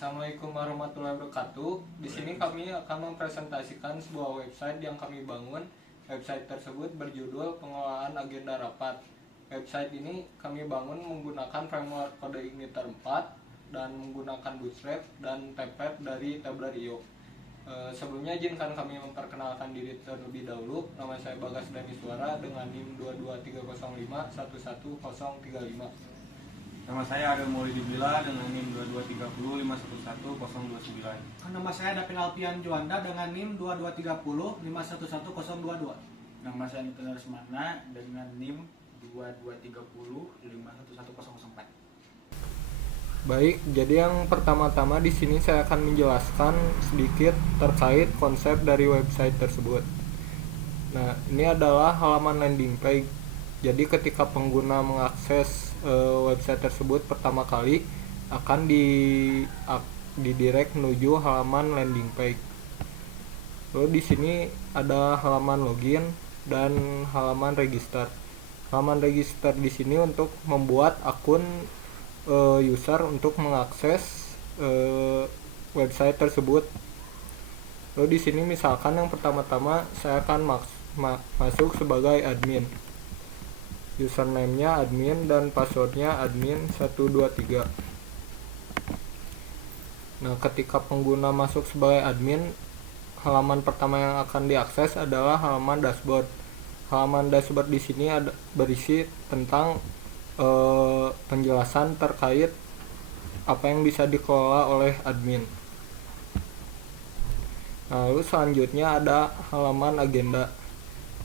Assalamualaikum warahmatullahi wabarakatuh. Di sini kami akan mempresentasikan sebuah website yang kami bangun. Website tersebut berjudul Pengelolaan Agenda Rapat. Website ini kami bangun menggunakan framework kode Igniter 4 dan menggunakan Bootstrap dan template dari Tableau.io. Sebelumnya izinkan kami memperkenalkan diri terlebih dahulu. Nama saya Bagas Daniswara dengan NIM 22305111035. Nama saya Adel Maulidi Bila dengan NIM 2230511029. Nama saya Dapin Alpian Juanda dengan NIM 2230511022. Nama saya Nitya Resmana dengan NIM 2230511004. Baik, jadi yang pertama-tama di sini saya akan menjelaskan sedikit terkait konsep dari website tersebut. Nah, ini adalah halaman landing page. Jadi ketika pengguna mengakses website tersebut pertama kali akan didirect menuju halaman landing page. Lalu di sini ada halaman login dan halaman register. Halaman register di sini untuk membuat akun user untuk mengakses website tersebut. Lalu di sini misalkan yang pertama-tama saya akan masuk sebagai admin. Username-nya admin dan password-nya admin123. Nah, ketika pengguna masuk sebagai admin, halaman pertama yang akan diakses adalah halaman dashboard. Halaman dashboard di sini berisi tentang penjelasan terkait apa yang bisa dikelola oleh admin. Lalu selanjutnya ada halaman agenda.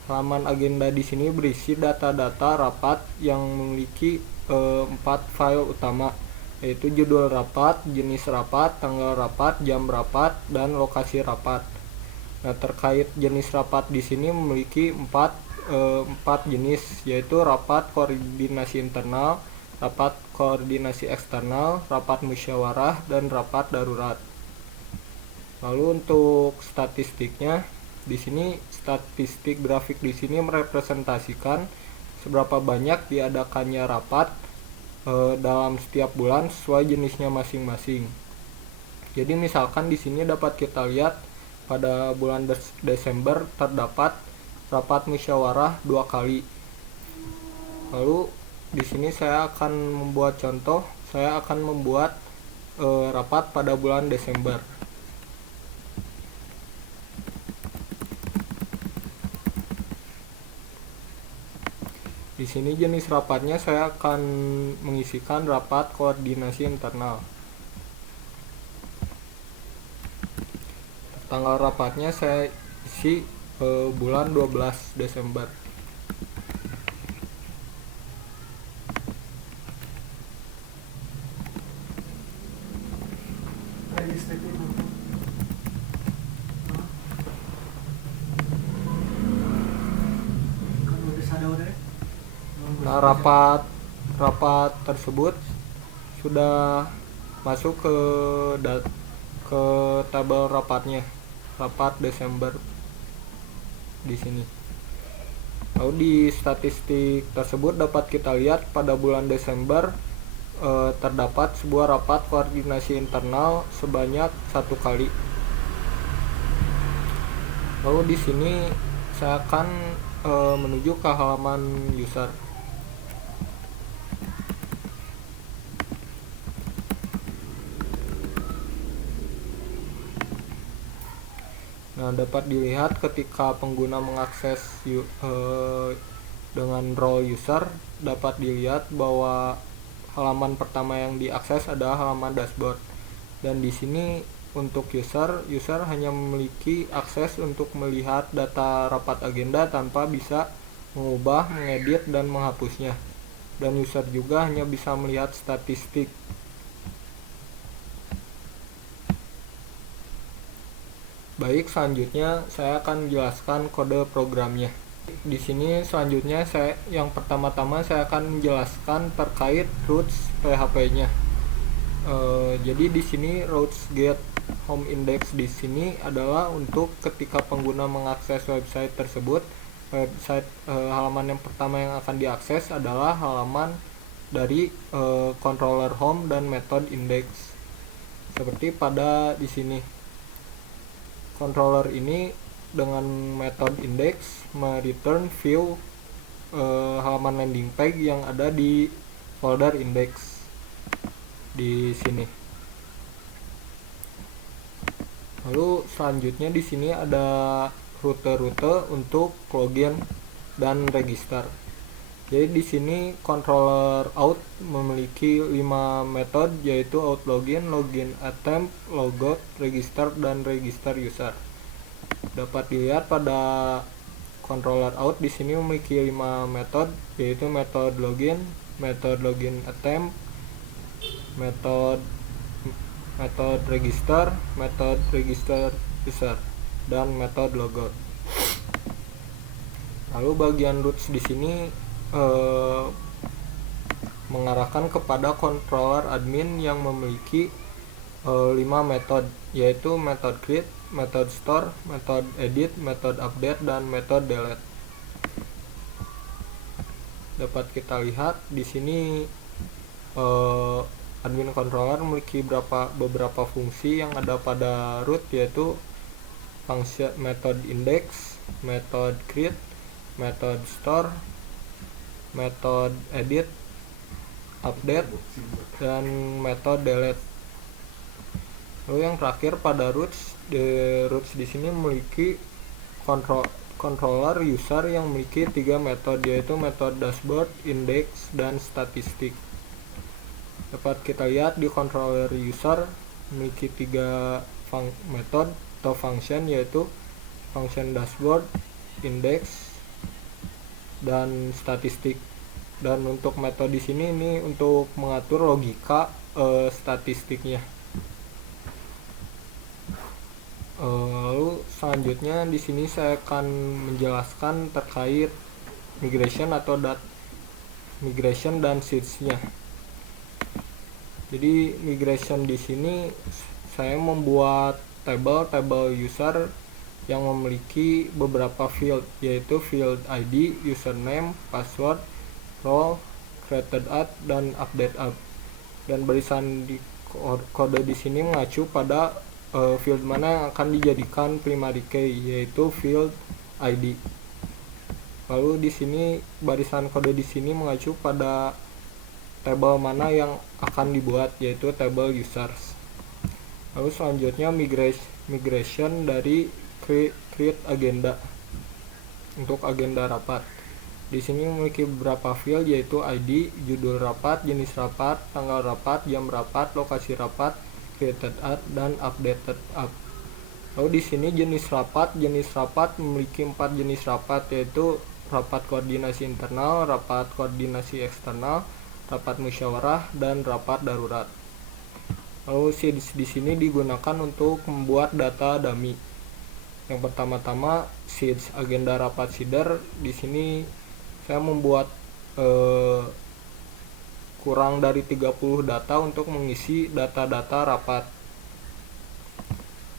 Halaman agenda di sini berisi data-data rapat yang memiliki 4 file utama, yaitu judul rapat, jenis rapat, tanggal rapat, jam rapat, dan lokasi rapat. Nah, terkait jenis rapat di sini memiliki 4 jenis, yaitu rapat koordinasi internal, rapat koordinasi eksternal, rapat musyawarah, dan rapat darurat. Lalu untuk statistiknya, di sini statistik grafik di sini merepresentasikan seberapa banyak diadakannya rapat dalam setiap bulan sesuai jenisnya masing-masing. Jadi misalkan di sini dapat kita lihat pada bulan Desember terdapat rapat musyawarah 2 kali. Lalu di sini saya akan membuat contoh. Saya akan membuat rapat pada bulan Desember. Di sini jenis rapatnya saya akan mengisikan rapat koordinasi internal. Tanggal rapatnya saya isi bulan 12 Desember. Nah, rapat tersebut sudah masuk ke tabel rapatnya, rapat Desember di sini. Lalu di statistik tersebut dapat kita lihat pada bulan Desember terdapat sebuah rapat koordinasi internal sebanyak 1 kali. Lalu di sini saya akan menuju ke halaman user. Nah, dapat dilihat ketika pengguna mengakses dengan role user, dapat dilihat bahwa halaman pertama yang diakses adalah halaman dashboard. Dan di sini untuk user hanya memiliki akses untuk melihat data rapat agenda tanpa bisa mengubah, mengedit, dan menghapusnya. Dan user juga hanya bisa melihat statistik. Baik, selanjutnya saya akan menjelaskan kode programnya. Di sini selanjutnya yang pertama-tama saya akan menjelaskan terkait routes PHP-nya. Jadi di sini routes get home index di sini adalah untuk ketika pengguna mengakses website tersebut. Halaman yang pertama yang akan diakses adalah halaman dari controller home dan method index. seperti pada di sini. Controller ini dengan metode index mereturn view halaman landing page yang ada di folder index di sini. Lalu selanjutnya di sini ada rute-rute untuk login dan register. Jadi di sini controller out memiliki 5 metode, yaitu out login, login attempt, logout, register, dan register user. Dapat dilihat pada controller out di sini memiliki 5 metode, yaitu metode login attempt, metode register user, dan metode logout. Lalu bagian roots di sini mengarahkan kepada controller admin yang memiliki 5 metode, yaitu metode create, metode store, metode edit, metode update, dan metode delete. Dapat kita lihat di sini admin controller memiliki beberapa fungsi yang ada pada root, yaitu function metode index, metode create, metode store, metode edit, update, dan metode delete. Lalu yang terakhir pada roots di sini memiliki controller user yang memiliki 3 metode, yaitu metode dashboard, index, dan statistik. Dapat kita lihat di controller user memiliki 3 metode atau function, yaitu function dashboard, index, dan statistik. Dan untuk metode di sini ini untuk mengatur logika statistiknya. Lalu selanjutnya di sini saya akan menjelaskan terkait migration atau migration dan seeds-nya. Jadi migration di sini saya membuat table user yang memiliki beberapa field, yaitu field ID, username, password, role, created at, dan update at. Dan barisan di kode di sini mengacu pada field mana yang akan dijadikan primary key, yaitu field ID. Lalu di sini barisan kode di sini mengacu pada table mana yang akan dibuat, yaitu table users. Lalu selanjutnya migration dari create agenda untuk agenda rapat. Di sini memiliki beberapa field, yaitu ID, judul rapat, jenis rapat, tanggal rapat, jam rapat, lokasi rapat, created at, dan updated at. Lalu di sini jenis rapat memiliki 4 jenis rapat, yaitu rapat koordinasi internal, rapat koordinasi eksternal, rapat musyawarah, dan rapat darurat. Lalu seeds di sini digunakan untuk membuat data dummy. Yang pertama-tama seeds agenda rapat seeder. Di sini saya membuat kurang dari 30 data untuk mengisi data-data rapat.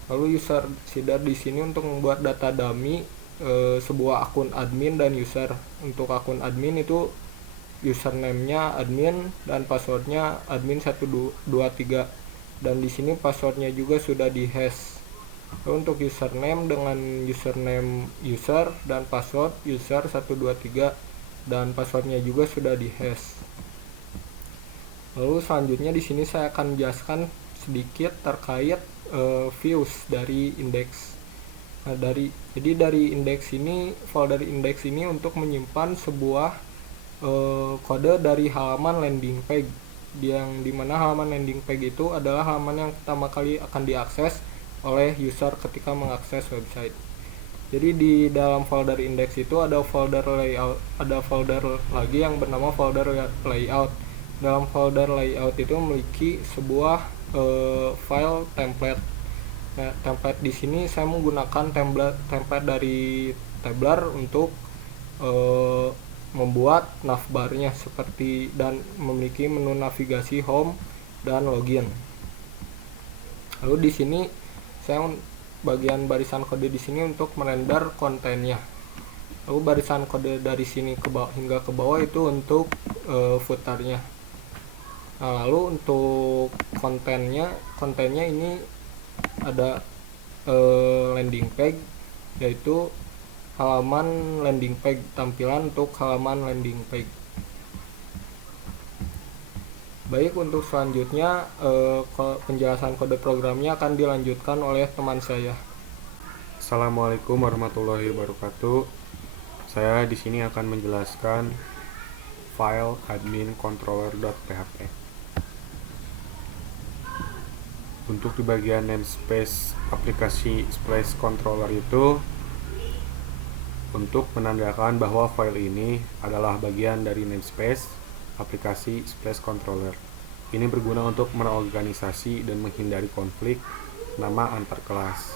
Lalu user seeder di sini untuk membuat data dummy sebuah akun admin dan user. Untuk akun admin itu username-nya admin dan passwordnya admin123, dan di sini passwordnya juga sudah di hash. Lalu untuk username dengan username user dan password user123, dan passwordnya juga sudah di hash. Lalu selanjutnya di sini saya akan menjelaskan sedikit terkait views dari index. Nah, jadi dari index ini, folder index ini untuk menyimpan sebuah kode dari halaman landing page, yang dimana halaman landing page itu adalah halaman yang pertama kali akan diakses oleh user ketika mengakses website. Jadi di dalam folder index itu ada folder layout, ada folder lagi yang bernama folder layout. Dalam folder layout itu memiliki sebuah file template. Nah, template di sini saya menggunakan template dari Tabler untuk membuat navbarnya seperti, dan memiliki menu navigasi home dan login. Lalu di sini saya bagian barisan kode di sini untuk merender kontennya. Lalu barisan kode dari sini ke bawah hingga ke bawah itu untuk footernya. Nah, lalu untuk kontennya ini ada landing page, yaitu halaman landing page, tampilan untuk halaman landing page. Baik, untuk selanjutnya penjelasan kode programnya akan dilanjutkan oleh teman saya. Assalamualaikum warahmatullahi wabarakatuh. Saya di sini akan menjelaskan file admin controller.php. Untuk di bagian namespace aplikasi Splash Controller itu untuk menandakan bahwa file ini adalah bagian dari namespace aplikasi Splash Controller. Ini berguna untuk mengorganisasi dan menghindari konflik nama antar kelas.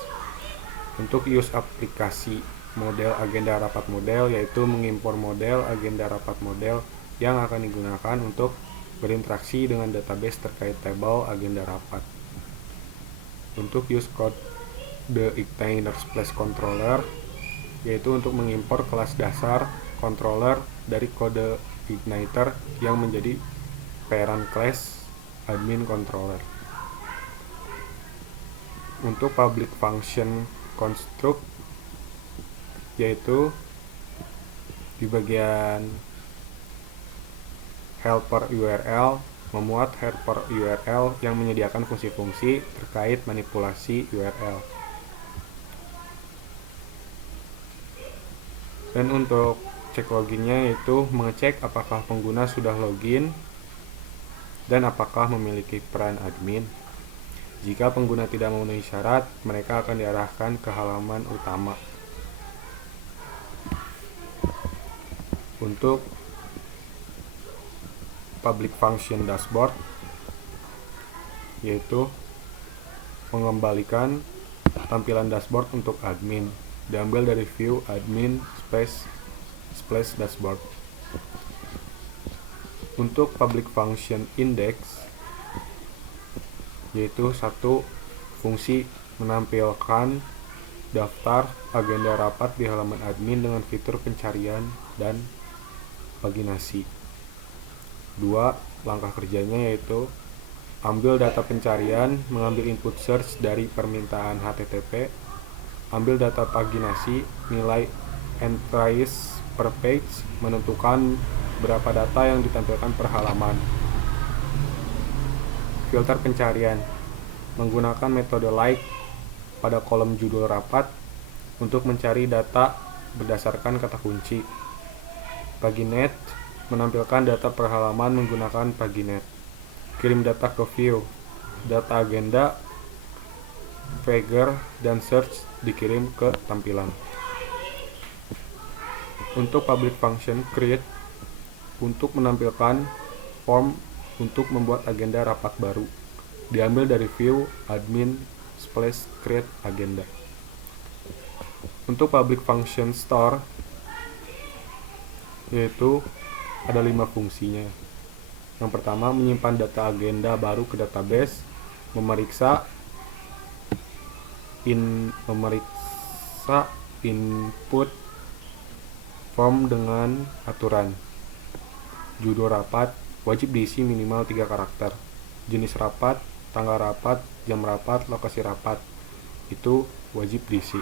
Untuk use aplikasi model agenda rapat model, yaitu mengimpor model agenda rapat model yang akan digunakan untuk berinteraksi dengan database terkait tabel agenda rapat. Untuk use code the igniter Splash Controller, yaitu untuk mengimpor kelas dasar controller dari kode igniter yang menjadi parent class admin controller. Untuk public function construct, yaitu di bagian helper URL, memuat helper URL yang menyediakan fungsi-fungsi terkait manipulasi URL. Dan untuk cek loginnya, yaitu mengecek apakah pengguna sudah login dan apakah memiliki peran admin. Jika pengguna tidak memenuhi syarat, mereka akan diarahkan ke halaman utama. Untuk public function dashboard, yaitu mengembalikan tampilan dashboard untuk admin, diambil dari view admin splash dashboard. Untuk public function index, yaitu satu fungsi menampilkan daftar agenda rapat di halaman admin dengan fitur pencarian dan paginasi. 2. Langkah kerjanya yaitu ambil data pencarian, mengambil input search dari permintaan HTTP, ambil data paginasi, nilai entries per page, menentukan berapa data yang ditampilkan per halaman. Filter pencarian, menggunakan metode like pada kolom judul rapat untuk mencari data berdasarkan kata kunci. Paginet, menampilkan data per halaman menggunakan paginet. Kirim data ke view, data agenda, figure, dan search dikirim ke tampilan. Untuk public function create, untuk menampilkan form untuk membuat agenda rapat baru, diambil dari view admin splash create agenda. Untuk public function store, yaitu ada 5 fungsinya. Yang pertama, menyimpan data agenda baru ke database, memeriksa input form dengan aturan. Judul rapat wajib diisi minimal 3 karakter. Jenis rapat, tanggal rapat, jam rapat, lokasi rapat, itu wajib diisi.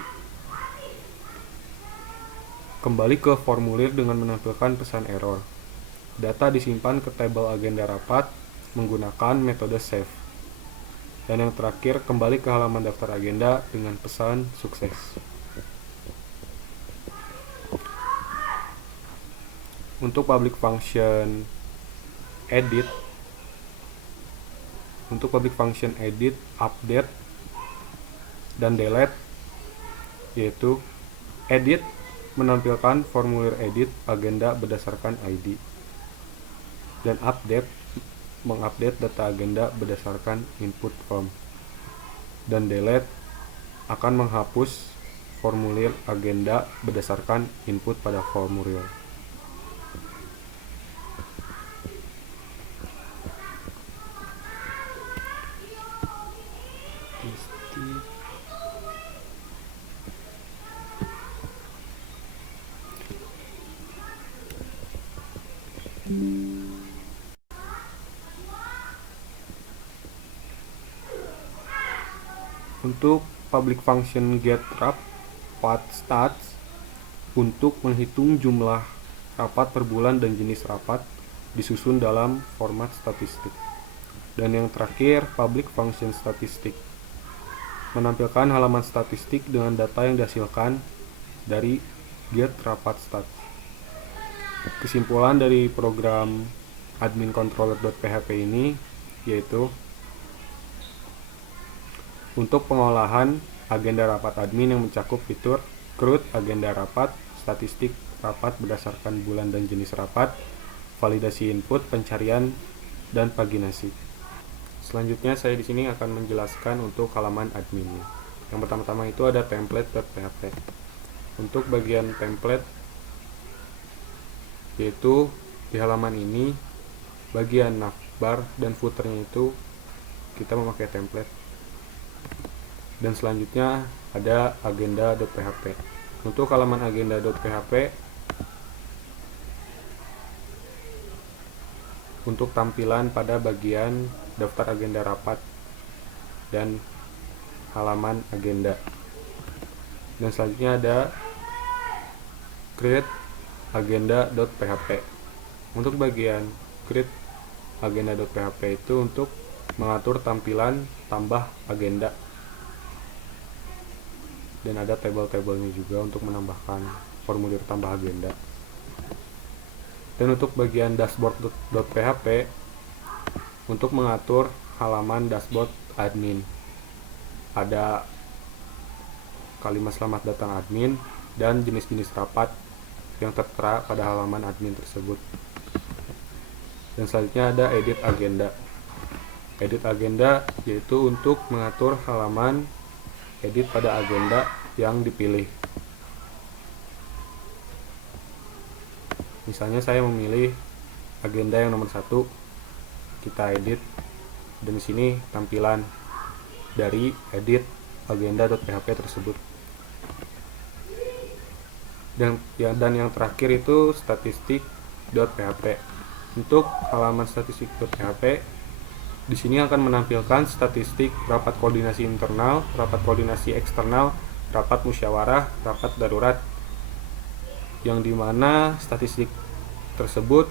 Kembali ke formulir dengan menampilkan pesan error. Data disimpan ke tabel agenda rapat menggunakan metode save. Dan yang terakhir, kembali ke halaman daftar agenda dengan pesan sukses. Untuk public function edit, update, dan delete, yaitu edit menampilkan formulir edit agenda berdasarkan ID, dan update mengupdate data agenda berdasarkan input form, dan delete akan menghapus formulir agenda berdasarkan input pada formulir. Untuk public function get rapat stats untuk menghitung jumlah rapat per bulan dan jenis rapat disusun dalam format statistik. Dan yang terakhir, public function statistik menampilkan halaman statistik dengan data yang dihasilkan dari get rapat stats. Kesimpulan dari program admin controller.php ini yaitu untuk pengolahan agenda rapat admin yang mencakup fitur create agenda rapat, statistik rapat berdasarkan bulan dan jenis rapat, validasi input, pencarian, dan paginasi. Selanjutnya saya di sini akan menjelaskan untuk halaman adminnya. Yang pertama-tama itu ada template.php. Untuk bagian template yaitu di halaman ini bagian navbar dan footernya itu kita memakai template. Dan selanjutnya ada agenda.php. Untuk halaman agenda.php untuk tampilan pada bagian daftar agenda rapat dan halaman agenda. Dan selanjutnya ada create agenda.php. Untuk bagian create agenda.php itu untuk mengatur tampilan tambah agenda. Dan ada tabel-tabelnya juga untuk menambahkan formulir tambah agenda. Dan untuk bagian dashboard.php untuk mengatur halaman dashboard admin. Ada kalimat selamat datang admin dan jenis-jenis rapat yang tertera pada halaman admin tersebut. Dan selanjutnya ada edit agenda. Edit agenda yaitu untuk mengatur halaman edit pada agenda yang dipilih. Misalnya saya memilih agenda yang nomor 1, kita edit, dan di sini tampilan dari edit agenda.php tersebut. Dan yang terakhir itu statistik.php. Untuk halaman statistik.php di sini akan menampilkan statistik rapat koordinasi internal, rapat koordinasi eksternal, rapat musyawarah, rapat darurat, yang dimana statistik tersebut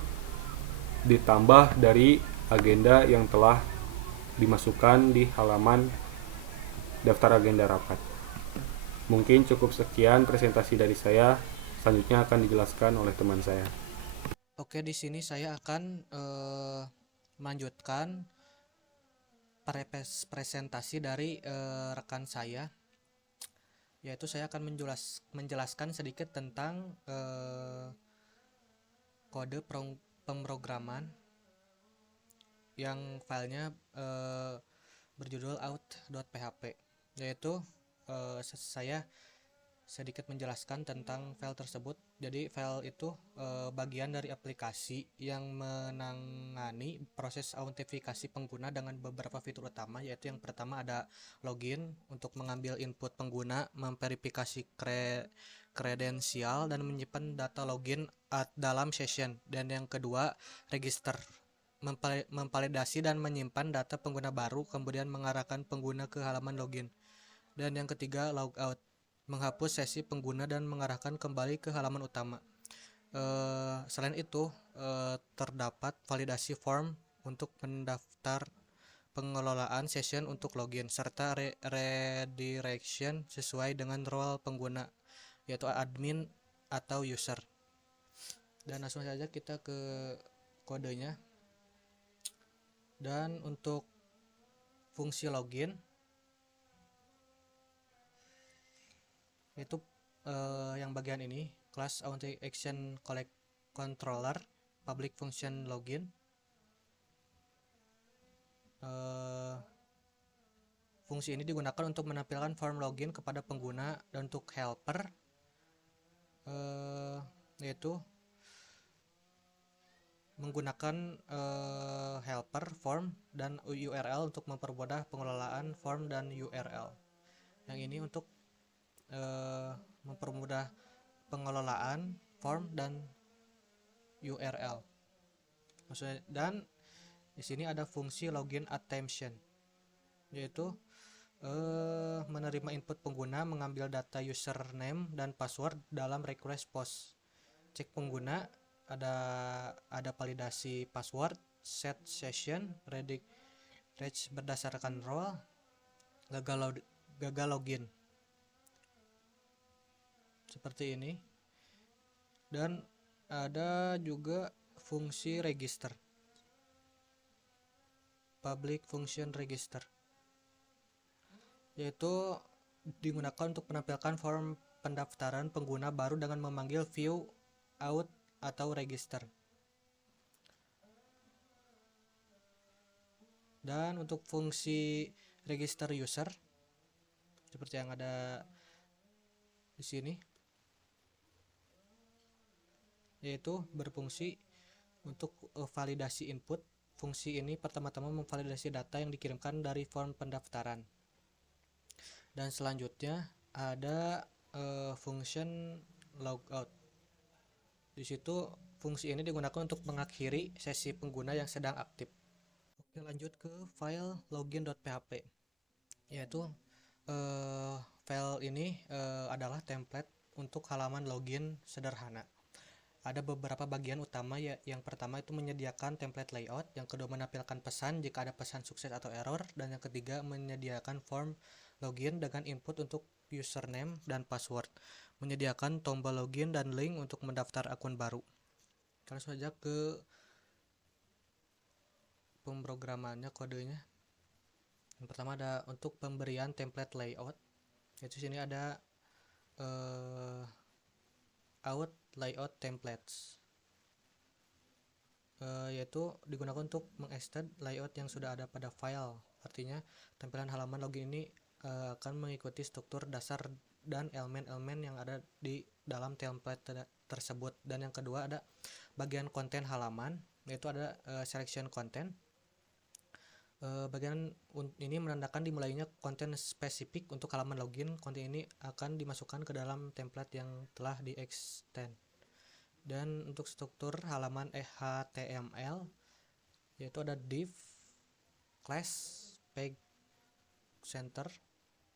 ditambah dari agenda yang telah dimasukkan di halaman daftar agenda rapat. Mungkin cukup sekian presentasi dari saya. Selanjutnya akan dijelaskan oleh teman saya. Oke, di sini saya akan melanjutkan presentasi dari rekan saya, yaitu saya akan menjelaskan sedikit tentang kode pemrograman yang filenya berjudul out.php, yaitu saya sedikit menjelaskan tentang file tersebut. Jadi file itu bagian dari aplikasi yang menangani proses autentifikasi pengguna dengan beberapa fitur utama, yaitu yang pertama ada login untuk mengambil input pengguna, memverifikasi kredensial dan menyimpan data login dalam session, dan yang kedua register, memvalidasi dan menyimpan data pengguna baru kemudian mengarahkan pengguna ke halaman login, dan yang ketiga logout, menghapus sesi pengguna dan mengarahkan kembali ke halaman utama. Selain itu terdapat validasi form untuk mendaftar pengelolaan session untuk login, serta redirection sesuai dengan role pengguna, yaitu admin atau user. Dan langsung saja kita ke kodenya. Dan untuk fungsi login itu yang bagian ini, class authentication controller public function login. Fungsi ini digunakan untuk menampilkan form login kepada pengguna, dan untuk helper yaitu menggunakan helper form dan URL untuk mempermudah pengelolaan form dan URL. Yang ini untuk mempermudah pengelolaan form dan URL. Dan di sini ada fungsi login attention, yaitu menerima input pengguna mengambil data username dan password dalam request post. Cek pengguna, ada validasi password, set session, ready berdasarkan role, gagal login. Seperti ini. Dan ada juga fungsi register, public function register, yaitu digunakan untuk menampilkan form pendaftaran pengguna baru dengan memanggil view, out, atau register. Dan untuk fungsi register user seperti yang ada di sini, yaitu berfungsi untuk validasi input. Fungsi ini pertama-tama memvalidasi data yang dikirimkan dari form pendaftaran. Dan selanjutnya ada function logout. Di situ fungsi ini digunakan untuk mengakhiri sesi pengguna yang sedang aktif. Oke, lanjut ke file login.php, yaitu file ini adalah template untuk halaman login sederhana. Ada beberapa bagian utama, ya. Yang pertama itu menyediakan template layout, yang kedua menampilkan pesan jika ada pesan sukses atau error, dan yang ketiga menyediakan form login dengan input untuk username dan password, menyediakan tombol login dan link untuk mendaftar akun baru. Langsung saja ke pemrogramannya, kodenya. Yang pertama ada untuk pemberian template layout, yaitu sini ada out layout templates, yaitu digunakan untuk mengextend layout yang sudah ada pada file. Artinya tampilan halaman login ini akan mengikuti struktur dasar dan elemen-elemen yang ada di dalam template tersebut. Dan yang kedua ada bagian konten halaman, yaitu ada selection content. Bagian ini menandakan dimulainya konten spesifik untuk halaman login. Konten ini akan dimasukkan ke dalam template yang telah di-extend. Dan untuk struktur halaman HTML, yaitu ada div, class, page center,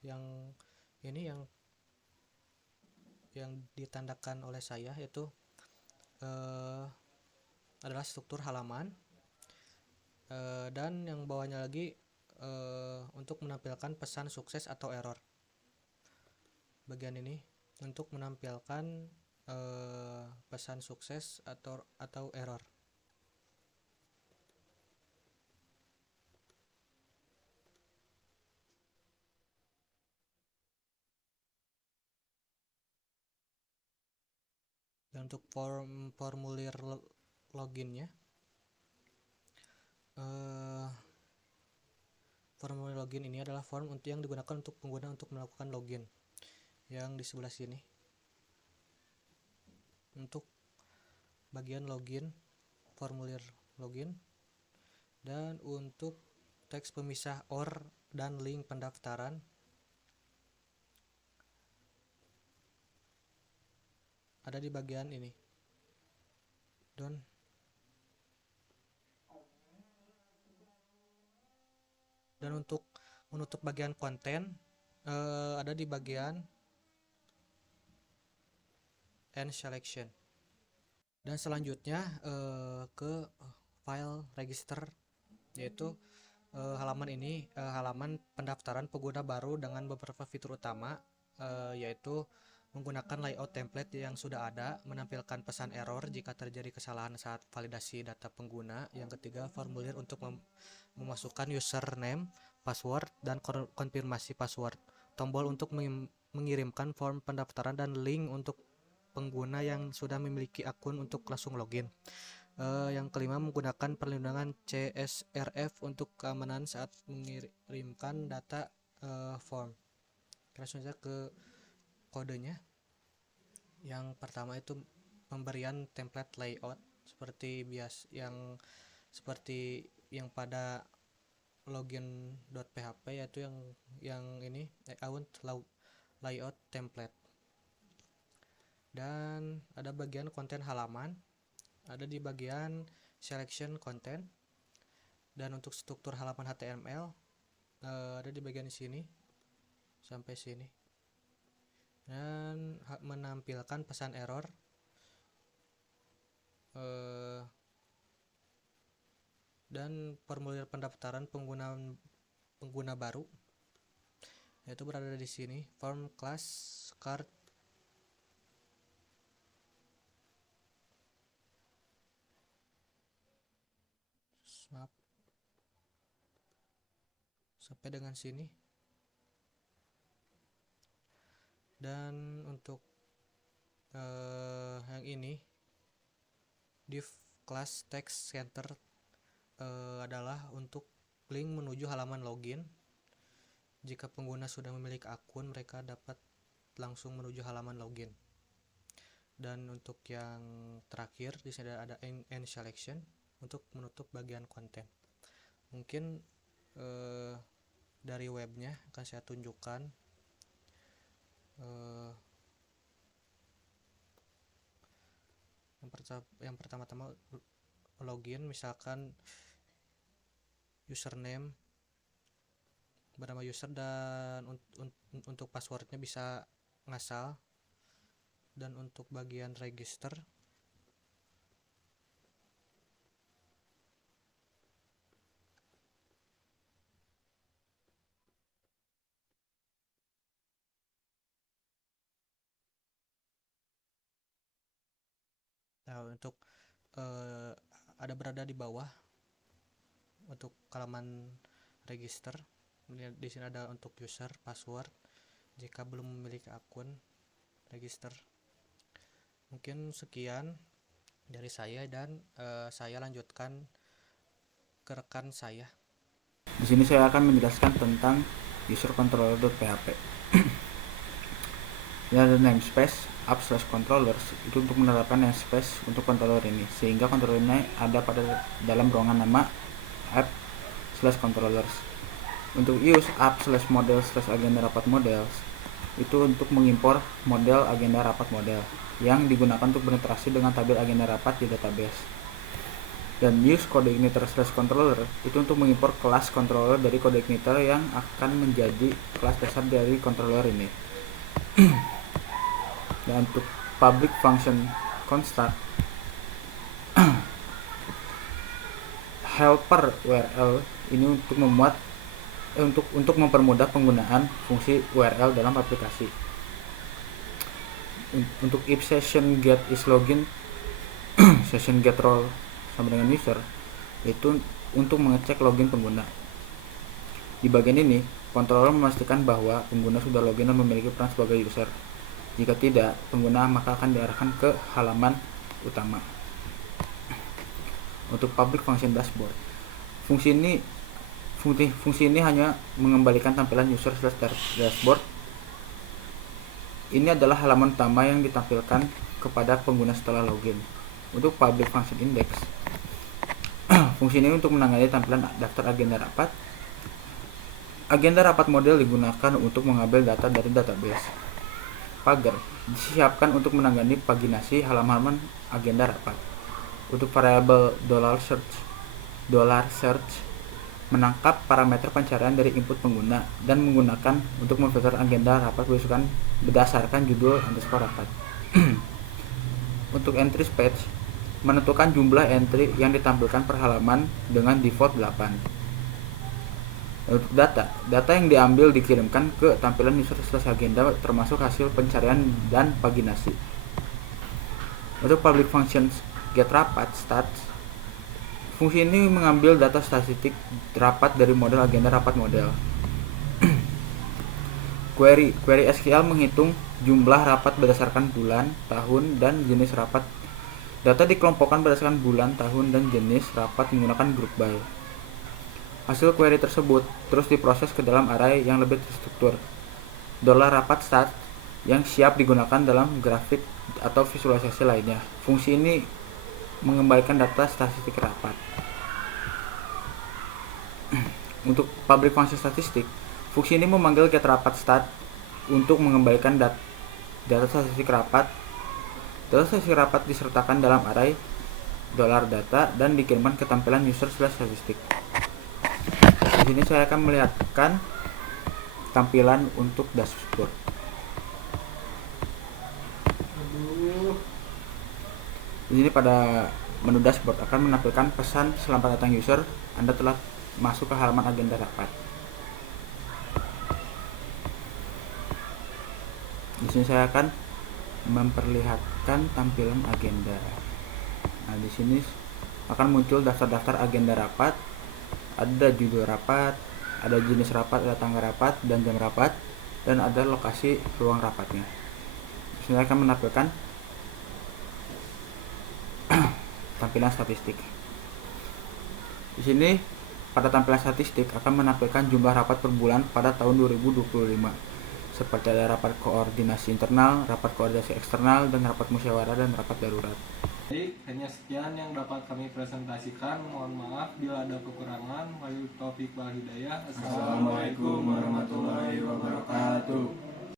yang ini yang ditandakan oleh saya, yaitu adalah struktur halaman. Dan yang bawahnya lagi untuk menampilkan pesan sukses atau error. Bagian ini untuk menampilkan pesan sukses atau error. Dan untuk formulir loginnya, formulir login ini adalah form yang digunakan untuk pengguna untuk melakukan login, yang di sebelah sini. Untuk bagian login, formulir login, dan untuk teks pemisah OR dan link pendaftaran ada di bagian ini. Dan untuk menutup bagian konten ada di bagian end selection. Dan selanjutnya ke file register, yaitu halaman ini halaman pendaftaran pengguna baru dengan beberapa fitur utama, yaitu menggunakan layout template yang sudah ada, menampilkan pesan error jika terjadi kesalahan saat validasi data pengguna. Yang ketiga, formulir untuk memasukkan username, password, dan konfirmasi password. Tombol untuk mengirimkan form pendaftaran dan link untuk pengguna yang sudah memiliki akun untuk langsung login. Yang kelima, menggunakan perlindungan CSRF untuk keamanan saat mengirimkan data form. Langsung saja ke kodenya. Yang pertama itu pemberian template layout seperti yang pada login.php, yaitu yang ini layout layout template. Dan ada bagian konten halaman, ada di bagian selection content. Dan untuk struktur halaman HTML ada di bagian sini. sampai sini, dan menampilkan pesan error dan formulir pendaftaran pengguna baru, yaitu berada di sini, form class card swap sampai dengan sini. Dan untuk yang ini div class text center adalah untuk link menuju halaman login. Jika pengguna sudah memiliki akun, mereka dapat langsung menuju halaman login. Dan untuk yang terakhir di sini ada end selection untuk menutup bagian konten. Mungkin dari webnya akan saya tunjukkan. Yang pertama-tama login, misalkan username bernama user, dan untuk passwordnya bisa ngasal. Dan untuk bagian register untuk ada berada di bawah untuk halaman register. Di sini ada untuk user, password jika belum memiliki akun, register. Mungkin sekian dari saya, dan saya lanjutkan ke rekan saya. Di sini saya akan menjelaskan tentang user controller.php. Ini ada namespace app/controllers, itu untuk menerapkan namespace untuk controller ini, sehingga controller ini ada pada dalam ruangan nama app/controllers. Untuk use app/model/agenda rapat models, itu untuk mengimpor model agenda rapat model yang digunakan untuk berinteraksi dengan tabel agenda rapat di database. Dan use kode igniter/controller itu untuk mengimpor kelas controller dari kode igniter yang akan menjadi kelas dasar dari controller ini. Dan untuk public function construct helper URL ini untuk memuat untuk mempermudah penggunaan fungsi URL dalam aplikasi. Untuk if session get is login session get role sama dengan user, itu untuk mengecek login pengguna. Di bagian ini, controller memastikan bahwa pengguna sudah login dan memiliki peran sebagai user. Jika tidak, pengguna maka akan diarahkan ke halaman utama. Untuk public function dashboard, fungsi ini hanya mengembalikan tampilan user/dashboard. Ini adalah halaman utama yang ditampilkan kepada pengguna setelah login. Untuk public function index, fungsi ini untuk menangani tampilan daftar agenda rapat. Agenda rapat model digunakan untuk mengambil data dari database. Pagar disiapkan untuk menangani paginasi halaman agenda rapat. Untuk variabel $search menangkap parameter pencarian dari input pengguna dan menggunakan untuk memfilter agenda rapat berdasarkan judul _rapat. Untuk entry page, menentukan jumlah entry yang ditampilkan per halaman dengan default 8. Untuk data yang diambil dikirimkan ke tampilan user/agenda termasuk hasil pencarian dan paginasi. Untuk public functions get rapat stats, fungsi ini mengambil data statistik rapat dari model agenda rapat model. Query SQL menghitung jumlah rapat berdasarkan bulan, tahun, dan jenis rapat. Data dikelompokkan berdasarkan bulan, tahun, dan jenis rapat menggunakan group by. Hasil query tersebut terus diproses ke dalam array yang lebih terstruktur. $rapat stat yang siap digunakan dalam grafik atau visualisasi lainnya. Fungsi ini mengembalikan data statistik rapat. Untuk public function statistik, fungsi ini memanggil getRapatStat untuk mengembalikan data statistik rapat. Data statistik rapat disertakan dalam array $data dan dikirimkan ke tampilan user/statistik. Di sini saya akan melihatkan tampilan untuk dashboard. Di sini pada menu dashboard akan menampilkan pesan selamat datang user, Anda telah masuk ke halaman agenda rapat. Di sini saya akan memperlihatkan tampilan agenda. Nah, di sini akan muncul daftar-daftar agenda rapat, ada judul rapat, ada jenis rapat, ada tanggal rapat dan jam rapat, dan ada lokasi ruang rapatnya. Di sini akan menampilkan tampilan statistik. Di sini pada tampilan statistik akan menampilkan jumlah rapat per bulan pada tahun 2025. Seperti ada rapat koordinasi internal, rapat koordinasi eksternal, dan rapat musyawarah dan rapat darurat. Baik, hanya sekian yang dapat kami presentasikan. Mohon maaf bila ada kekurangan. Wabillahi taufiq wal hidayah. Assalamualaikum warahmatullahi wabarakatuh.